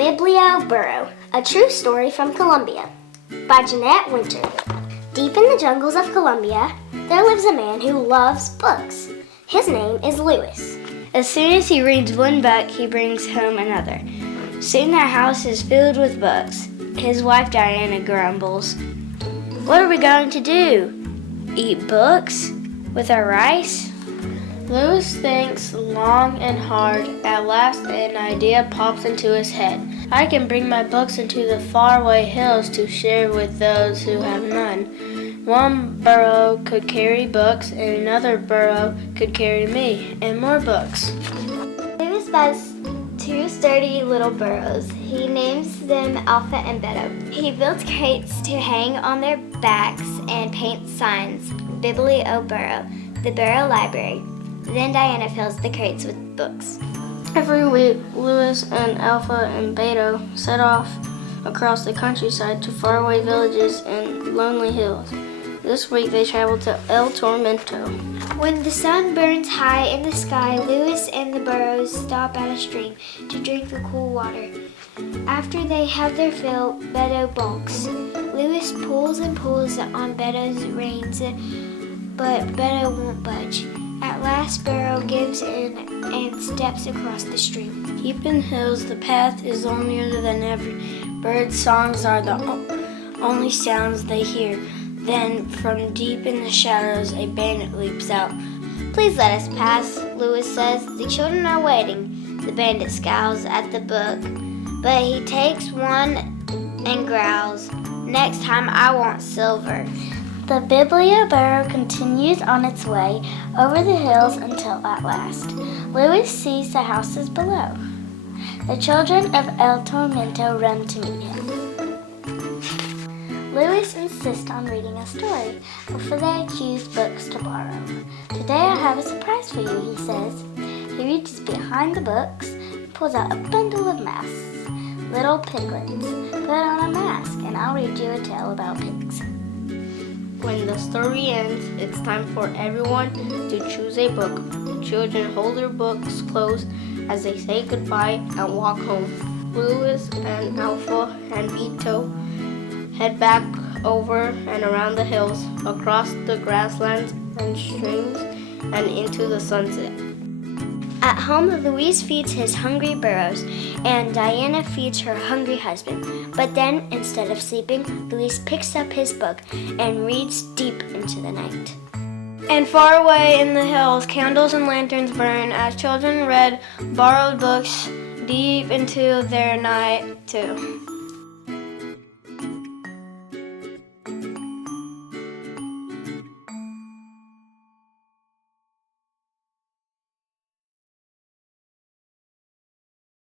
Biblio Burrow, a true story from Colombia, by Jeanette Winter. Deep in the jungles of Colombia, there lives a man who loves books. His name is Louis. As soon as he reads one book, he brings home another. Soon their house is filled with books. His wife Diana grumbles, "What are we going to do? Eat books with our rice?" Louis thinks long and hard. At last, an idea pops into his head. I can bring my books into the faraway hills to share with those who have none. One burro could carry books, and another burro could carry me and more books. Louis buys two sturdy little burros. He names them Alpha and Beta. He builds crates to hang on their backs and paints signs. Biblio Burrow, the Burrow Library. Then Diana fills the crates with books. Every week, Louis and Alpha and Beta set off across the countryside to faraway villages and lonely hills. This week they traveled to El Tormento. When the sun burns high in the sky, Louis and the burros stop at a stream to drink the cool water. After they have their fill, Beto balks. Louis pulls and pulls on Beto's reins, but Beto won't budge. At last, Burrow gives in and steps across the stream. Deep in hills, the path is lonelier than ever. Bird songs are the only sounds they hear. Then, from deep in the shadows, a bandit leaps out. "Please let us pass," Louis says. "The children are waiting." The bandit scowls at the book, but he takes one and growls, "Next time I want silver." The Biblio Burrow continues on its way over the hills until at last Louis sees the houses below. The children of El Tormento run to meet him. Louis insists on reading a story before they choose books to borrow. "Today I have a surprise for you," he says. He reaches behind the books and pulls out a bundle of masks. "Little piglets, put on a mask and I'll read you a tale about pigs." When the story ends, it's time for everyone to choose a book. The children hold their books close as they say goodbye and walk home. Louis and Alpha and Vito head back over and around the hills, across the grasslands and streams, and into the sunset. At home, Louis feeds his hungry burros, and Diana feeds her hungry husband. But then, instead of sleeping, Louis picks up his book and reads deep into the night. And far away in the hills, candles and lanterns burn as children read borrowed books deep into their night too.